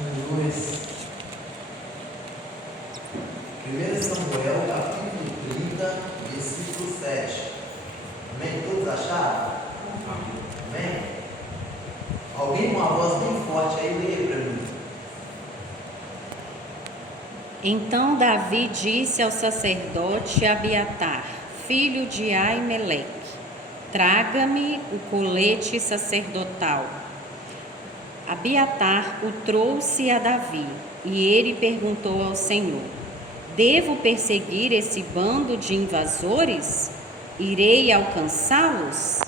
Luz. 1 Samuel, capítulo 30, versículo 7. Amém? Todos acharam? Amém? Alguém com uma voz bem forte aí, leia para mim. Então Davi disse ao sacerdote Abiatar, filho de Aimeleque: traga-me o colete sacerdotal. Abiatar o trouxe a Davi, e ele perguntou ao Senhor: devo perseguir esse bando de invasores? Irei alcançá-los?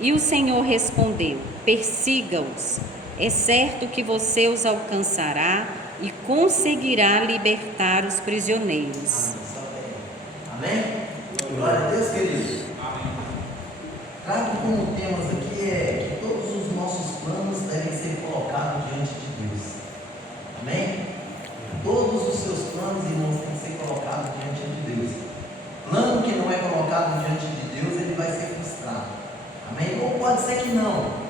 E o Senhor respondeu: persiga-os. É certo que você os alcançará e conseguirá libertar os prisioneiros. Amém? Glória a Deus, queridos. Trago como temas aqui que todos os nossos planos devem ser colocados diante de Deus. Amém? Todos os seus planos, irmãos, têm que ser colocados diante de Deus. Plano que não é colocado diante de Deus, ele vai ser frustrado. Amém? Ou pode ser que não.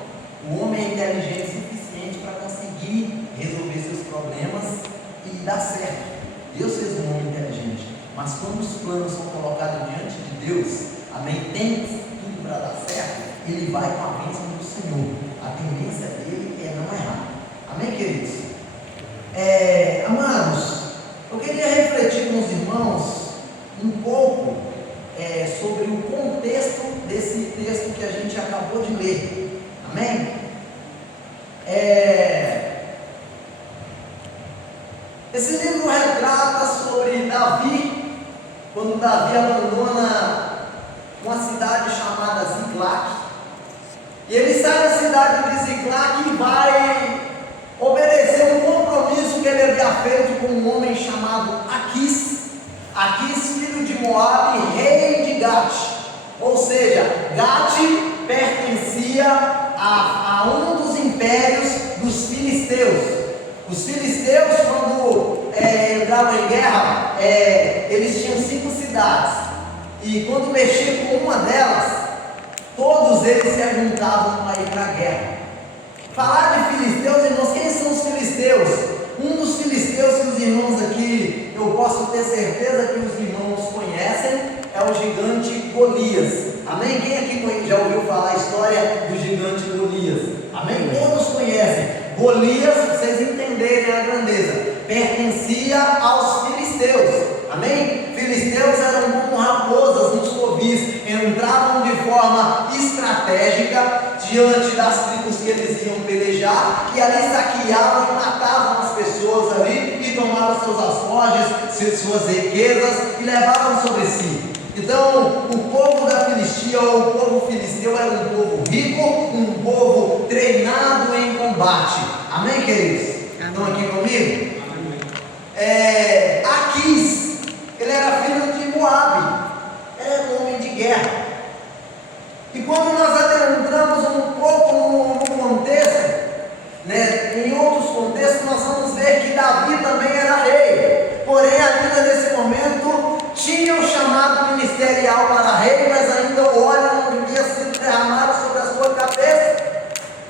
O homem é inteligente o suficiente para conseguir resolver seus problemas e dar certo. Deus fez um homem inteligente. Mas quando os planos são colocados diante de Deus, amém, tem tudo para dar certo, ele vai com a bênção do Senhor. A tendência dele é não errar. Amém, queridos? Amados, eu queria refletir com os irmãos um pouco sobre o contexto desse texto que a gente acabou de ler. Amém? Esse livro retrata sobre Davi, quando Davi abandona uma cidade chamada Ziclac, e ele sai da cidade de Ziclac e vai obedecer um compromisso que ele havia feito com um homem chamado Aquis, filho de Moabe, rei de Gate. Ou seja, Gate pertencia a um dos impérios dos filisteus. Os filisteus, quando entravam em guerra, eles tinham 5 cidades, e quando mexiam com uma delas, todos eles se juntavam para ir para a guerra. Falar de filisteus, irmãos, quem são os filisteus? Um dos filisteus que os irmãos aqui, eu posso ter certeza que os irmãos conhecem, é o gigante Golias. Amém? Quem aqui já ouviu falar a história do gigante Golias? Amém? Todos conhecem. Golias, para vocês entenderem a grandeza, pertencia aos filisteus. Amém? Filisteus eram como raposas nos covis, entravam de forma estratégica diante das tribos que eles iam pelejar, e ali saqueavam e matavam as pessoas ali, e tomavam seus alforjes, suas riquezas, e levavam sobre si. Então, o povo da Filistia, ou o povo filisteu, era um povo rico, um povo treinado em combate. Amém, queridos? Estão aqui comigo? Aquis, ele era filho de Moabe, era um homem de guerra. E quando nós adentramos um pouco no contexto, em outros contextos, nós vamos ver que Davi também era rei. Porém, ainda nesse momento, tinha o chamado ministerial para rei, mas ainda o óleo não havia sido derramado sobre a sua cabeça.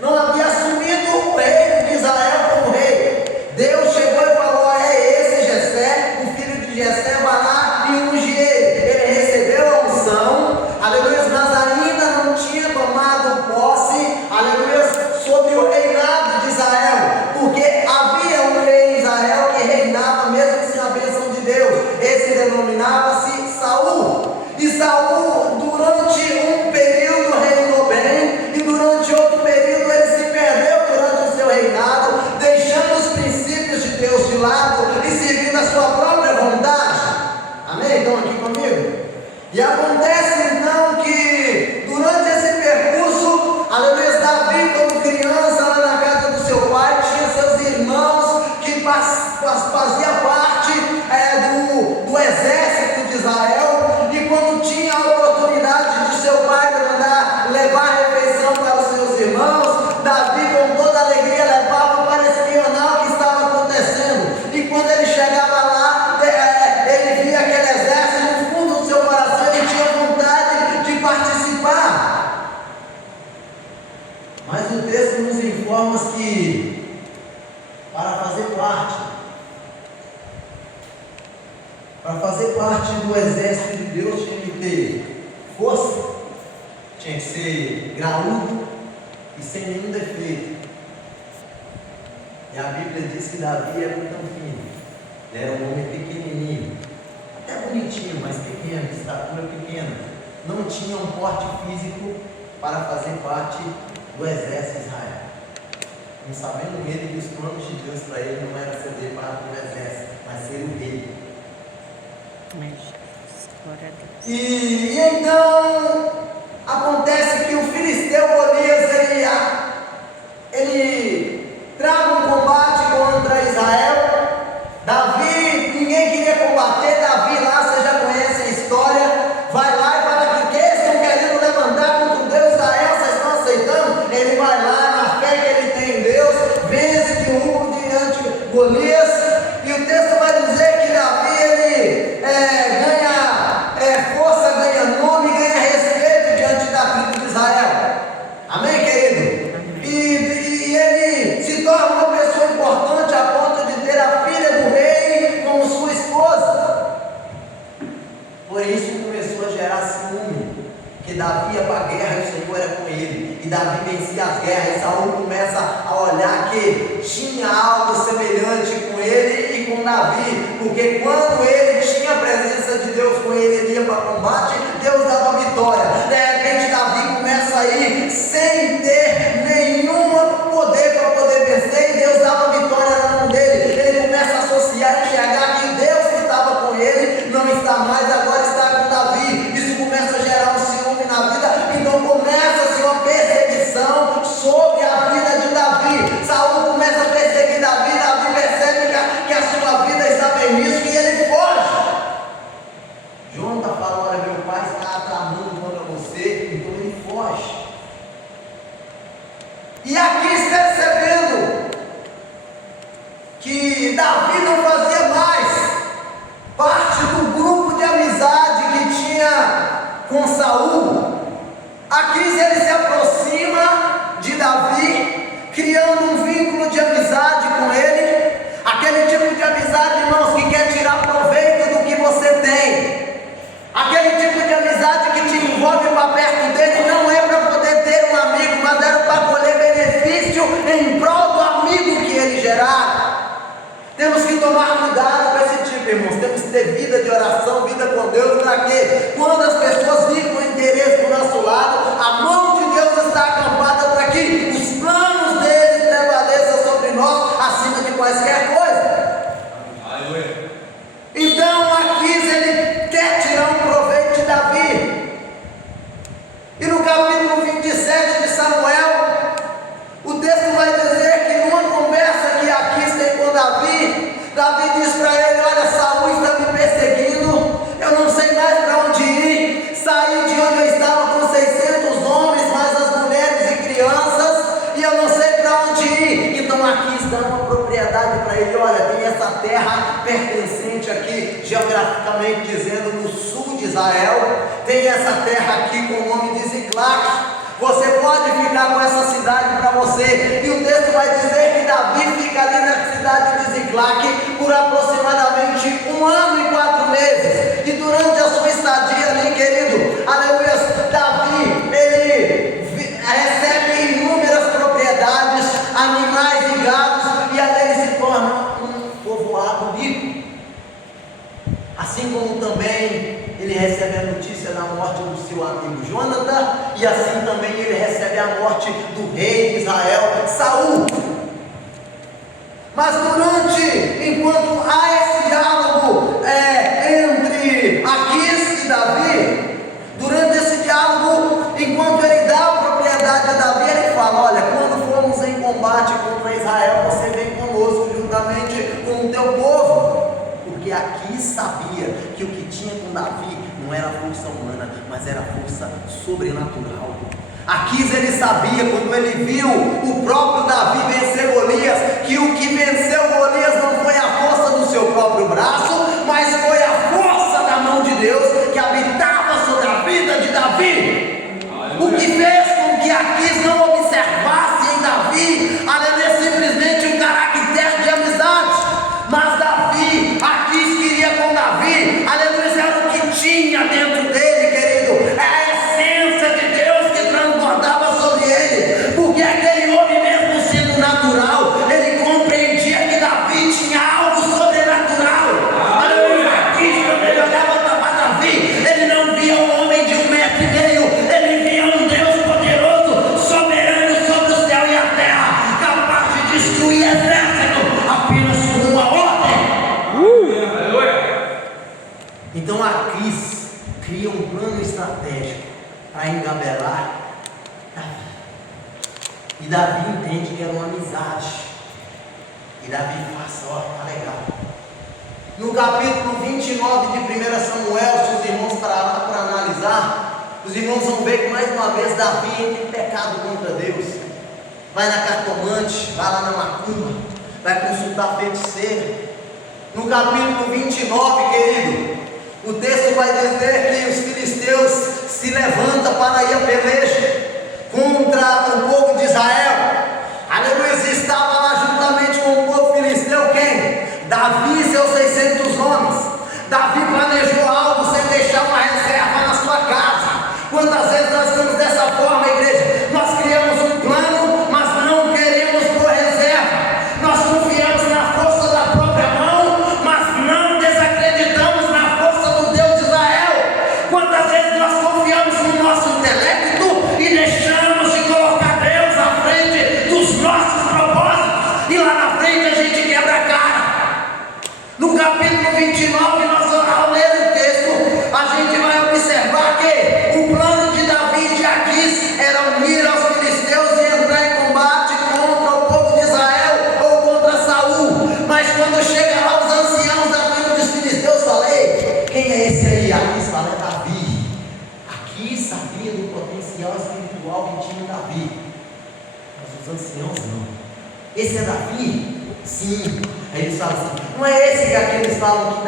Não havia assumido o rei de Israel como rei. Deus chegou e falou: esse Jessé, o filho de Jessé, vai lá e unge ele. Ele recebeu a unção, aleluia, mas ainda não tinha tomado Para fazer parte do exército de Deus tinha que ter força, tinha que ser graúdo e sem nenhum defeito. E a Bíblia diz que Davi era um campinho, ele era um homem pequenininho, até bonitinho, mas pequeno, de estatura pequena, não tinha um porte físico para fazer parte do exército de Israel. Não sabendo ele que os planos de Deus para ele não era fazer parte do exército, mas ser o rei. Glória a Deus. E então acontece que o filisteu Golias ele trava um combate contra Israel. Davi, ninguém queria combater. Davi lá, vocês já conhecem a história, vai lá e fala que estão querendo levantar contra o Deus de Israel, vocês estão aceitando? Ele vai lá na fé que ele tem em Deus, vence que o diante de Golias, e o texto vai dizer que Davi ele ganha força, ganha nome, ganha respeito diante da tribo de Israel. Amém, querido? E ele se torna uma pessoa importante a ponto de ter a filha do rei como sua esposa. Por isso começou a gerar ciúme, que Davi ia para a guerra e o Senhor era com ele, e Davi vencia as guerras, e Saul começa a olhar que tinha algo semelhante com ele e com Davi, porque quando ele tinha a presença de Deus com ele, ele ia para combate, Deus dava vitória. De repente Davi começa a ir sem ter nenhum poder para poder vencer, e Deus dava vitória na mão dele. Ele começa a associar, enxergar que Deus que estava com ele não está mais, agora está com Davi. Isso começa a gerar um ciúme na vida, então começa-se uma perseguição sobre a vida de Davi. Saul começa a perseguir Davi, Davi percebe que a sua vida está bem nisso e ele foge. João está falando, olha, meu pai está tramando contra você, então ele foge. E aqui percebendo que Davi não fazia mais parte do grupo de amizade que tinha com Saul, Aquis ele se aproxima de Davi, criando um vínculo de amizade com ele, aquele tipo de amizade, irmãos, que quer tirar proveito do que você tem, aquele tipo de amizade que te envolve para perto dele, não é para poder ter um amigo, mas era para colher benefício em prol do amigo que ele gerar. Temos que tomar cuidado com esse tipo, irmãos. Temos que ter vida de oração, vida com Deus, para que quando as pessoas virem com interesse do nosso lado, a mão de Deus está acampada para que os planos deles prevaleçam sobre nós, acima de quaisquer coisa. Aleluia. Então Aquis ele quer tirar um proveito de Davi. E no capítulo 27 de Samuel, o texto vai dizer que numa conversa que Aquis tem com Davi, Davi diz para ele: olha, Saul está me perseguindo, eu não sei mais para onde ir, saí de onde eu estava com 600 homens, mais as mulheres e crianças, e eu não sei para onde ir. Então Aquis dá uma propriedade para ele: olha, tem essa terra pertencente aqui, geograficamente dizendo, no sul de Israel, tem essa terra aqui com o nome de Ziclac. Você pode ficar com essa cidade para você. E o texto vai dizer que Davi fica ali na cidade de Ziclac por aproximadamente 1 ano e 4 meses. E durante a sua estadia ali, querido, aleluia, Davi, ele recebe inúmeras propriedades, animais e gados, e ali ele se torna um povoado rico. Assim como também ele recebe a notícia da morte do seu amigo Jonathan, e assim também ele recebe a morte do rei de Israel, Saul. Mas enquanto há esse diálogo entre Aquis e Davi, durante esse diálogo, enquanto ele dá a propriedade a Davi, ele fala: olha, quando formos em combate contra Israel, você vem conosco juntamente com o teu povo. Porque Aquis sabia que o que tinha com Davi não era força humana, mas era força sobrenatural. Aquis ele sabia, quando ele viu o próprio Davi vencer Golias, que o que venceu Golias não foi a força do seu próprio braço, mas foi a força da mão de Deus que habitava sobre a vida de Davi. O que fez com que Aquis não observasse em Davi, simplesmente um caractere de amizade, mas Aquis queria com Davi destruir exército apenas com uma ordem. Então Aquis cria um plano estratégico para engabelar Davi. E Davi entende que era uma amizade. E Davi faz, ó, tá legal. No capítulo 29 de 1 Samuel, se os irmãos parar para analisar, os irmãos vão ver que mais uma vez Davi entra em pecado contra Deus. Vai na cartomante, vai lá na macumba, vai consultar a feiticeira. No capítulo 29, querido, o texto vai dizer que os filisteus se levantam para ir a peleja contra o povo de Israel. Aleluia, estava lá juntamente com o povo filisteu quem? Davi e seus 600 homens. Davi planejou algo sem deixar uma reserva na sua casa. Quantas vezes nós estamos dessa forma, igreja? Nós criamos um plano, mas não queremos por reserva. Nós confiamos na força da própria mão, mas não desacreditamos na força do Deus de Israel. Quantas vezes nós confiamos no nosso intelecto e deixamos de colocar Deus à frente dos nossos propósitos, e lá na frente a gente quebra a cara. No capítulo 29, nós ao ler o texto, a gente vai observar que o plano de Davi e de Aquis era unir aos filisteus e entrar em combate contra o povo de Israel ou contra Saul. Mas quando chega lá os anciãos da tribo dos filisteus, falei, quem é esse aí? Aquis fala, é Davi. Aquis sabia do potencial espiritual que tinha Davi, mas os anciãos não. Esse é Davi? Sim. Aí eles falam assim, não é esse que aqueles falam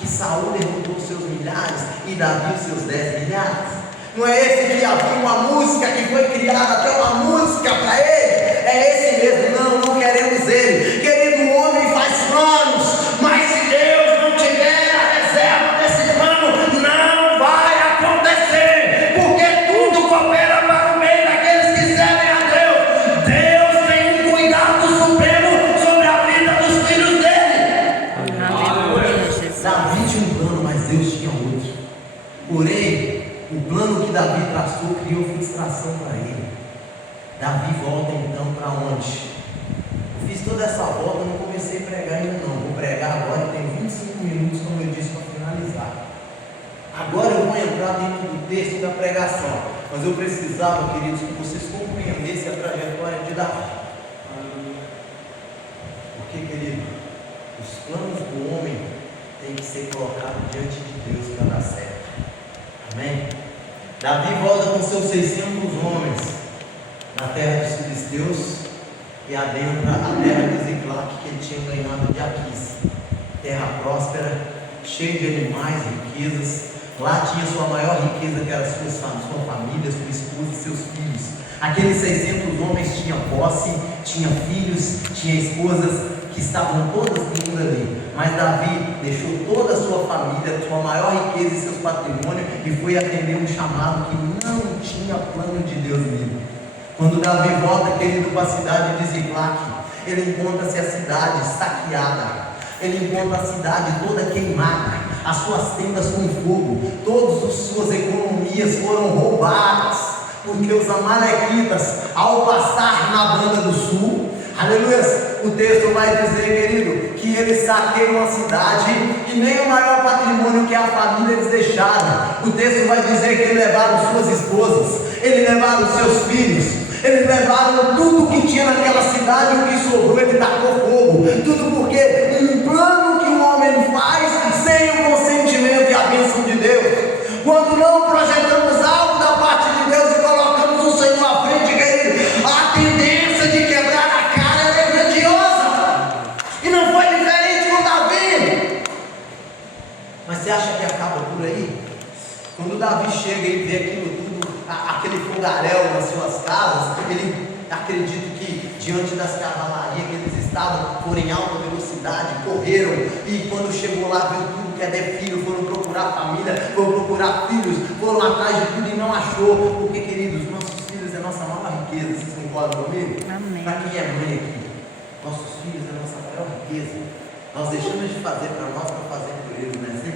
que Saul derrotou os seus milhares e Davi os seus 10 milhares? Não é esse que havia uma música que foi criada, até uma música para ele? É esse mesmo? Não, não queremos ele. Querido, o homem faz planos, mas se Deus não tiver a reserva desse plano, não vai acontecer, porque tudo coopera para o bem daqueles que servem a Deus. Deus tem um cuidado supremo sobre a vida dos filhos dele. Davi tinha um plano, mas Deus tinha outro. Porém, o plano que Davi traçou criou frustração para ele. Davi volta então para onde? Eu fiz toda essa volta, não comecei a pregar ainda não. Vou pregar agora, tenho 25 minutos, como eu disse, para finalizar. Agora eu vou entrar dentro do texto da pregação. Mas eu precisava, queridos, que vocês compreendessem a trajetória de Davi. Porque, querido, os planos do homem têm que ser colocados diante de Deus para dar certo. Amém? Davi volta com seus 600 homens na terra dos filisteus e adentra a terra de Ziclac, que ele tinha ganhado de Aquis. Terra próspera, cheia de animais e riquezas. Lá tinha sua maior riqueza, que era sua família, sua esposa e seus filhos. Aqueles 600 homens tinham posse, tinham filhos, tinham esposas que estavam todas lindas ali. Mas Davi deixou toda a sua família, sua maior riqueza e seus patrimônios, e foi atender um chamado que não tinha plano de Deus nele. Quando Davi volta, querido, para a cidade de Ziclac, ele encontra-se a cidade saqueada, ele encontra a cidade toda queimada, as suas tendas com fogo, todas as suas economias foram roubadas, porque os amalequitas, ao passar na banda do sul, aleluia, o texto vai dizer, querido, que eles saqueiam a cidade e nem o maior patrimônio que a família eles deixaram. O texto vai dizer que eles levaram suas esposas, eles levaram seus filhos, eles levaram tudo que tinha naquela cidade, o que sobrou ele tacou fogo. Tudo porque um plano que o homem faz sem o consentimento e a bênção de Deus. Quando não projetamos algo da parte de Deus e colocamos o Senhor à frente, querido, a tendência de quebrar a cara é grandiosa. E não foi diferente com Davi. Mas você acha que acaba por aí? Quando Davi chega e vê aquilo tudo, aquele fogaréu nas suas casas, ele acredita que diante das cavalarias que eles estavam, foram em alta velocidade, correram, e quando chegou lá, viu tudo que é de filho, foram procurar família, foram procurar filhos, foram atrás de tudo e não achou, porque, queridos, nossos filhos é a nossa maior riqueza. Vocês concordam comigo? Amém. Para quem é mãe aqui, nossos filhos é a nossa maior riqueza. Nós deixamos de fazer para nós, para fazer por eles, não é assim?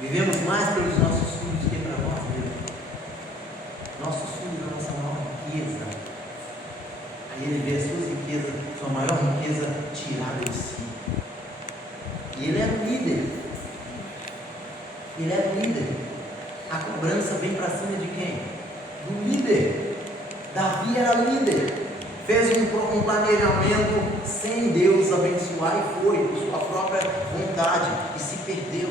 Vivemos mais pelos nossos filhos que para nós mesmos. Nossos filhos é a nossa maior riqueza. Aí ele vê as suas riquezas riqueza, sua maior riqueza tirada de si. E ele é líder. Ele é líder. A cobrança vem para cima de quem? Do líder. Davi era líder. Fez um planejamento sem Deus abençoar e foi por sua própria vontade e se perdeu.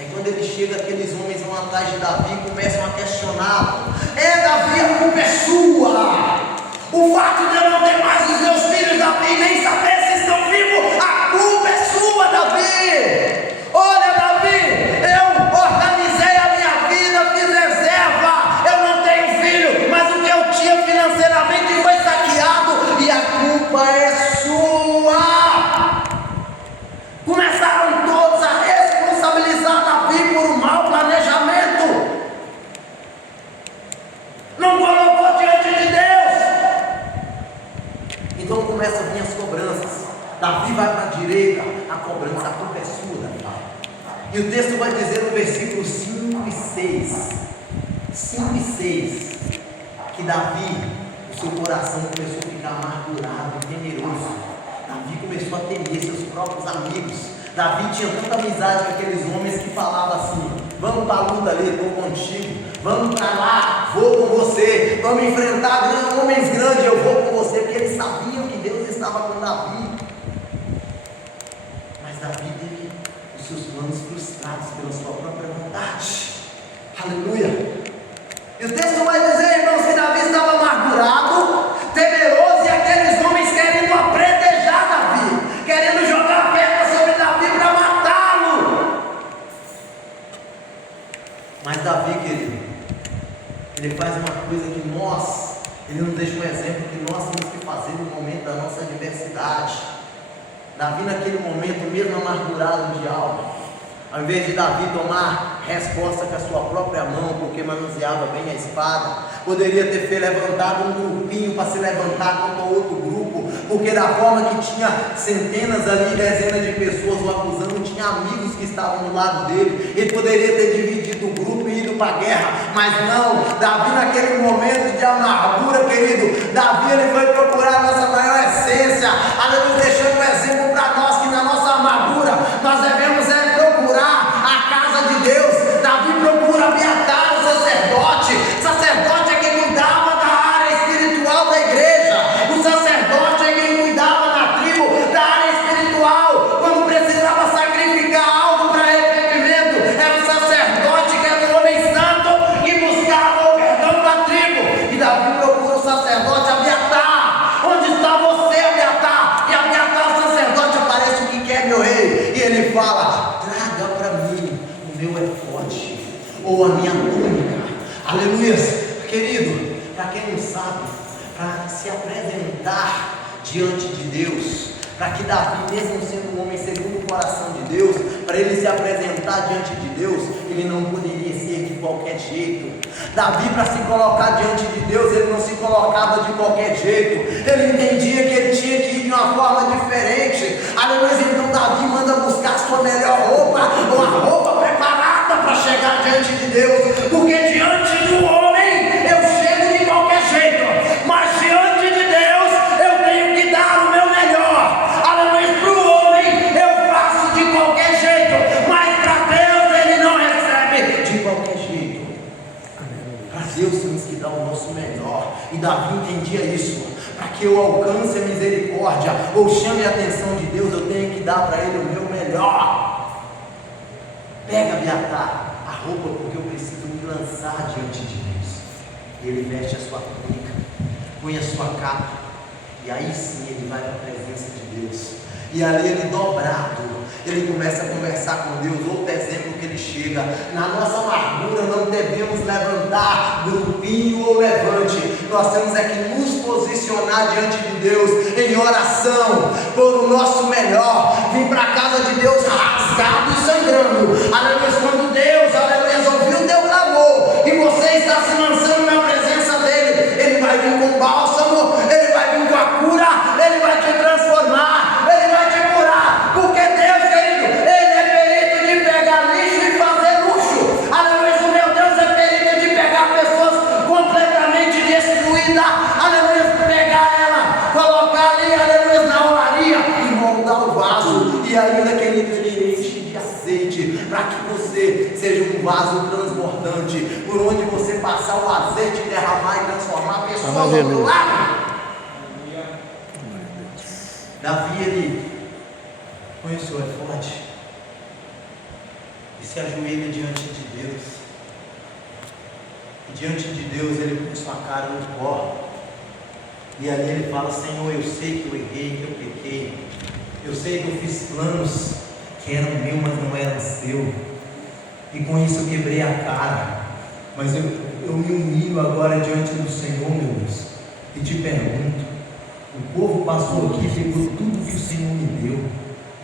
Aí quando ele chega, aqueles homens vão atrás de Davi e começam a questioná-lo. Davi, a culpa é sua. O fato de eu não ter mais os meus filhos, Davi, nem saber se estão vivos, a culpa é sua, Davi. Olha, Davi, eu organizei a minha vida, fiz reserva, eu não tenho filho, mas o que eu tinha financeiramente foi saqueado e a culpa é sua. Começaram todos a responsabilizar Davi por um mau planejamento. Não colocou diante de Deus. Então começa a vir as cobranças. Davi vai para a direita, a cobrança, a culpa é sua, Davi. E o texto vai dizer no versículo 5 e 6, 5 e 6, que Davi, o seu coração começou a ficar amargurado e temeroso. Davi começou a temer seus próprios amigos. Davi tinha tanta amizade com aqueles homens que falavam assim: vamos para a luta ali, estou contigo, vamos para lá, vou com você, vamos enfrentar homens grandes, eu vou com você, porque eles sabiam que Deus estava com Davi. Mas Davi teve os seus planos frustrados pela sua própria vontade. Aleluia! E o texto vai dizer, irmãos, que Davi estava amargurado, temeroso, e aqueles homens querendo apredejar Davi, querendo jogar pedra sobre Davi para matá-lo. Mas Davi, querido, ele faz uma coisa que ele nos deixa um exemplo que nós temos que fazer no momento da nossa adversidade. Davi, naquele momento, mesmo amargurado de alma, ao invés de Davi tomar resposta com a sua própria mão, porque manuseava bem a espada, poderia ter levantado um grupinho para se levantar contra outro grupo, porque da forma que tinha centenas ali, dezenas de pessoas o acusando, tinha amigos que estavam do lado dele, ele poderia ter dividido o grupo e ido para a guerra, mas não. Davi, naquele momento de amargura, querido, Davi, ele foi procurar a nossa maior essência, aleluia, deixando um exemplo para nós, que na nossa amargura nós devemos procurar a casa de Deus. Davi procura Abiatar, o sacerdote é quem cuidava da área espiritual da igreja, o sacerdote é quem cuidava na tribo da área espiritual, quando precisava sacrificar algo para arrependimento, era o sacerdote que era o homem santo que buscava o perdão da tribo, e Davi procura o sacerdote Abiatar. Onde está você, Abiatar? E Abiatar, o sacerdote, aparece: o que quer, meu rei? E ele fala: traga para mim o meu efote, ou a minha túnica. Aleluia, querido. Para quem não sabe, para se apresentar diante de Deus, para que Davi, mesmo sendo um homem segundo o coração de Deus, para ele se apresentar diante de Deus, ele não poderia ser de qualquer jeito. Davi, para se colocar diante de Deus, ele não se colocava de qualquer jeito, ele entendia que ele tinha que ir de uma forma diferente. Aleluia. Então Davi manda buscar sua melhor roupa, uma roupa preparada para chegar diante de Deus, porque diante do homem eu chego de qualquer jeito, mas diante de Deus eu tenho que dar o meu melhor. Aleluia. Para o homem eu faço de qualquer jeito, mas para Deus ele não recebe de qualquer jeito. Para Deus temos que dar o nosso melhor, e Davi entendia isso. Para que eu alcance a misericórdia ou chame a atenção de Deus, eu tenho que dar para ele o meu melhor. Pega, Abiatar, a roupa, porque eu preciso me lançar diante de Deus. E ele veste a sua túnica, põe a sua capa, e aí sim ele vai para a presença de Deus. E ali ele, dobrado, ele começa a conversar com Deus. Outro exemplo que ele chega: na nossa amargura não devemos levantar grupinho ou levante, nós temos é que nos posicionar diante de Deus em oração, por o nosso melhor, vir para a casa de Deus rasgado e sangrando. Aleluia. Quando Deus, aleluia, ouviu o teu clamor e você está se lançando na presença dele, ele vai vir com bálsamo, ele vai vir com a cura, ele vai te transformar, ele vai te curar, porque Deus, querido, ele é perito de pegar lixo e fazer luxo. Aleluia. O meu Deus é perito de pegar pessoas completamente destruídas, aleluia, pegar ela e ainda, querido, Ele enche de azeite, para que você seja um vaso transbordante, por onde você passar o azeite, derramar e transformar a pessoa do outro lado. Davi, ele conheceu, é forte, e se ajoelha diante de Deus, e diante de Deus ele põe sua cara no pó, e ali ele fala: Senhor, eu sei que eu errei, que eu pequei, eu sei que eu fiz planos que eram meus, mas não eram seus, e com isso eu quebrei a cara, mas eu me humilho agora diante do Senhor, meu Deus, e te pergunto: o povo passou aqui, pegou tudo que o Senhor me deu,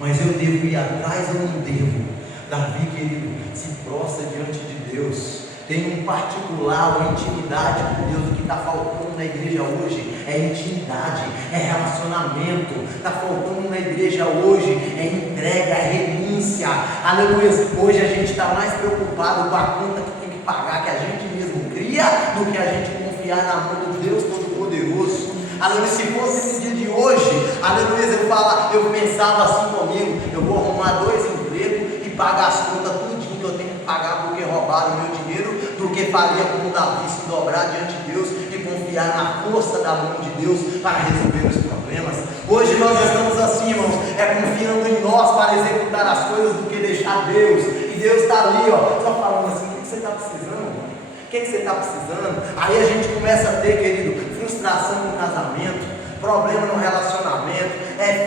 mas eu devo ir atrás ou não devo? Davi, querido, se prostra diante de Deus, tem um particular, uma intimidade com Deus. O que está faltando na igreja hoje é intimidade, é relacionamento. Está faltando na igreja hoje é entrega, é renúncia. Aleluia. Hoje a gente está mais preocupado com a conta que tem que pagar, que a gente mesmo cria, do que a gente confiar na mão do Deus Todo-Poderoso. Aleluia. Se fosse no dia de hoje, aleluia, eu pensava assim comigo: eu vou arrumar 2 empregos e pagar as contas tudinho que eu tenho que pagar porque roubaram o meu dinheiro, do que faria como Davi, se dobrar diante de Deus e confiar na força da mão de Deus para resolver os problemas. Hoje nós estamos assim, irmãos, confiando em nós para executar as coisas, do que deixar Deus. E Deus está ali, só falando assim: o que você está precisando? O que você está precisando? Aí a gente começa a ter, querido, frustração no casamento, problema no relacionamento,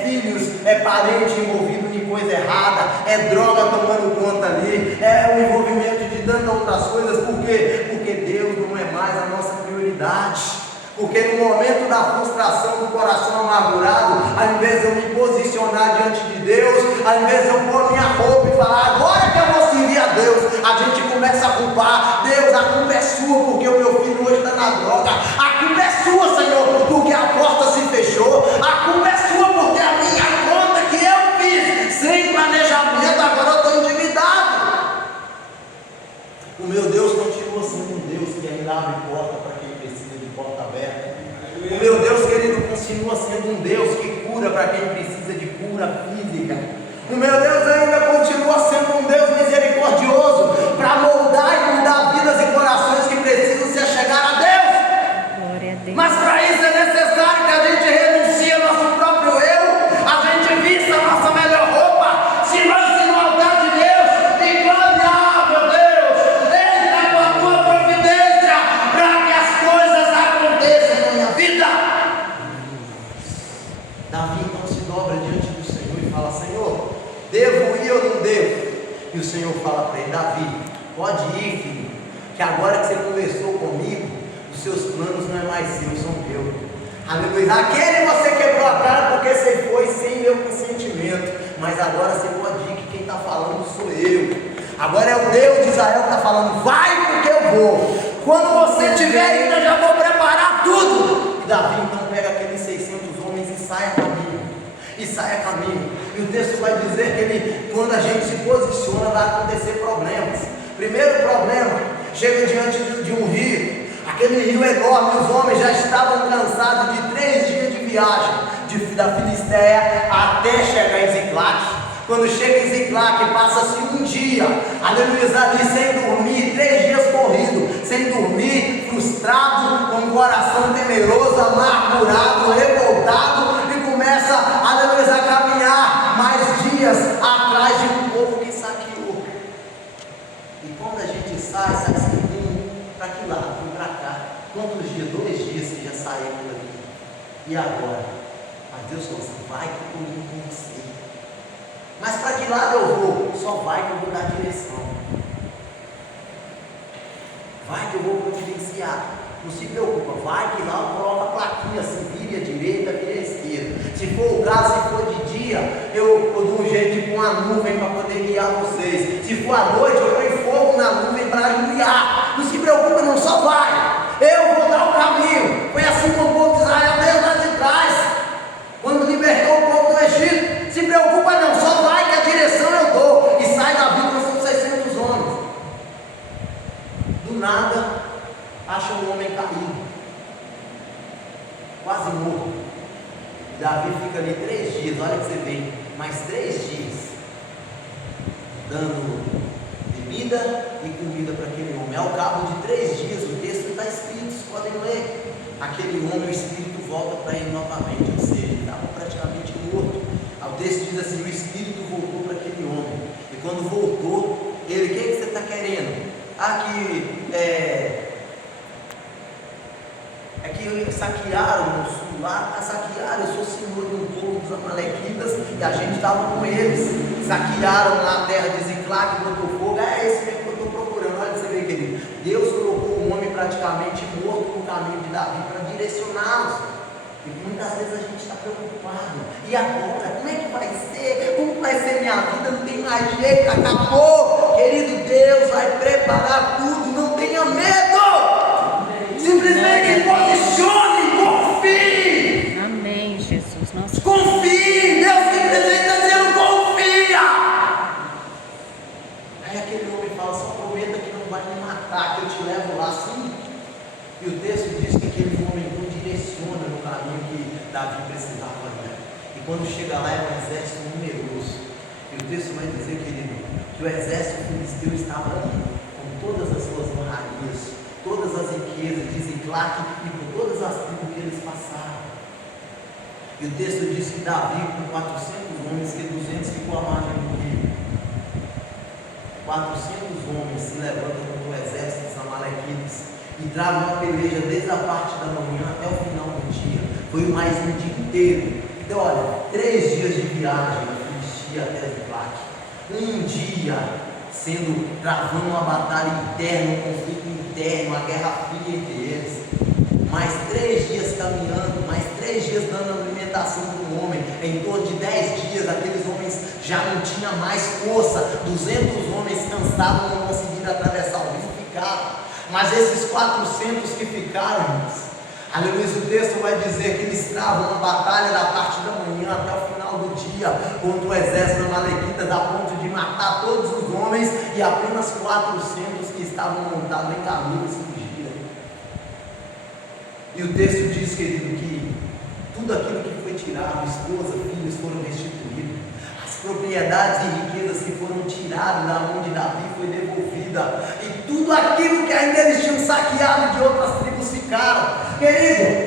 filhos, parente envolvido em coisa errada, droga tomando conta ali, o envolvimento de tantas outras coisas. Por quê? Porque Deus não é mais a nossa prioridade. Porque no momento da frustração, do coração amargurado, ao invés de eu me posicionar diante de Deus, ao invés de eu pôr minha roupa e falar: agora que eu vou servir a Deus, a gente começa a culpar Deus. A culpa é sua porque o meu filho hoje está na droga, a culpa é sua, Senhor, porque a porta se fechou, a culpa é sua porque a minha conta que eu fiz sem planejamento, agora eu estou endividado. O meu Deus continua sendo um Deus que ainda abre porta para quem precisa de porta aberta. O meu Deus, querido, continua sendo um Deus que cura para quem precisa de cura física. O meu Deus ainda continua sendo um Deus misericordioso para moldar e mudar vidas e corações que precisam se achegar a Deus. Glória a Deus. Mas para isso é necessário que a gente renuncie ao nosso próprio eu, a gente vista a nossa melhor roupa, se lance no altar de Deus e clame: ah, meu Deus, entra com a tua providência para que as coisas aconteçam na minha vida. Davi então se dobra diante do Senhor e fala: Senhor, devo ir ou não devo? E o Senhor fala para ele: Davi, pode ir, filho, que agora que você conversou comigo, os seus planos não é mais seus, são meus. Aleluia. Aquele você quebrou a cara porque você foi sem meu consentimento, mas agora você pode ir, que quem está falando sou eu. Agora é o Deus de Israel que está falando: vai porque eu vou. Quando você estiver indo, eu já vou preparar tudo. E Davi então pega aqueles 600 homens e sai a caminho. E o texto vai dizer que ele, quando a gente se posiciona, vai acontecer problemas. Primeiro problema: chega diante de um rio, aquele rio enorme. Os homens já estavam cansados de 3 dias de viagem da Filisteia até chegar em Ziclac. Quando chega em Ziclac, passa-se um dia, aleluia, ali sem dormir, 3 dias corridos, sem dormir, frustrado, com o coração temeroso, amargurado, revoltado, e começa, aleluia, a caminhar mais dias atrás de um povo que saqueou. E quando a gente sai sem rumo, para que lado? Vim para cá. Quantos dias? 2 dias que já saímos daqui. E agora? Mas Deus falou assim: vai que eu comigo com você. Mas para que lado eu vou? Só vai que eu vou dar direção. Vai que eu vou providenciar. Não se preocupa, vai que lá eu coloco a plaquinha assim: vire à direita, vire à esquerda. Se for o caso, se for de dia, eu dou um jeito de pôr uma nuvem para poder guiar vocês. Se for à noite, eu ponho fogo na nuvem para guiar. Não se preocupa não, só vai. Eu vou dar o caminho. Foi assim com o povo de Israel desde lá de trás, quando libertou o povo do Egito. Se preocupa não, só vai que a direção eu dou. E sai da vida, são 600 homens. Do nada, acha um homem caído, quase morto. Davi fica ali 3 dias, olha que você vê, mais 3 dias, dando bebida e comida para aquele homem. Ao cabo de 3 dias, o texto está escrito, vocês podem ler. Aquele homem, o espírito volta para ele novamente, ou seja, ele estava praticamente morto. O texto diz assim: o espírito voltou para aquele homem, e quando voltou, ele, o que você está querendo? Que saquearam o sul lá, saquearam, eu sou senhor do povo dos amalequitas, e a gente estava com eles, saquearam lá a terra de Ziclague, botou fogo, é esse mesmo que eu estou procurando. Olha, você vê, querido, Deus colocou um homem praticamente morto no caminho de Davi para direcioná-los, e muitas vezes a gente está preocupado, e agora, como é que vai ser? Como vai ser minha vida? Não tem mais jeito, acabou. Querido, Deus vai preparar tudo, não tenha medo. Simplesmente posicione, confie. Amém, Jesus. Nossa. Confie. Deus simplesmente está dizendo: confia. Aí aquele homem fala: só prometa que não vai me matar, que eu te levo lá sim. E o texto diz que aquele homem não direciona no caminho que Davi precisava ir. E quando chega lá, é um exército numeroso. E o texto vai dizer, querido, que o exército filisteu estava ali, com todas as suas honrarias, todas as riquezas de Ziclague e por todas as tribos que eles passaram. E o texto diz que Davi, com 400 homens, que 200 ficou à margem do rio, 400 homens se levantam contra o exército dos amalequitas e travam uma peleja desde a parte da manhã até o final do dia. Foi mais um dia inteiro. Então, olha, 3 dias de viagem da Filistia até Ziclague, um dia travando uma batalha interna, um conflito interno, uma guerra fria entre eles, mais 3 dias caminhando, mais 3 dias dando alimentação para o homem. Em torno de 10 dias, aqueles homens já não tinham mais força, 200 homens cansados, não conseguiram atravessar o rio, ficaram. Mas esses 400 que ficaram, irmãos, aleluia, o texto vai dizer que eles travam uma batalha da parte da manhã até o final do dia contra o exército amalequita, a ponto de matar todos os homens, e apenas 400 que estavam montados em caminhos fugiram. E o texto diz, querido, que tudo aquilo que foi tirado, esposa, filhos, foram restituídos. As propriedades e riquezas que foram tiradas da mão de Davi foi devolvida, e tudo aquilo que ainda eles tinham saqueado de outras tribos ficaram. Querido,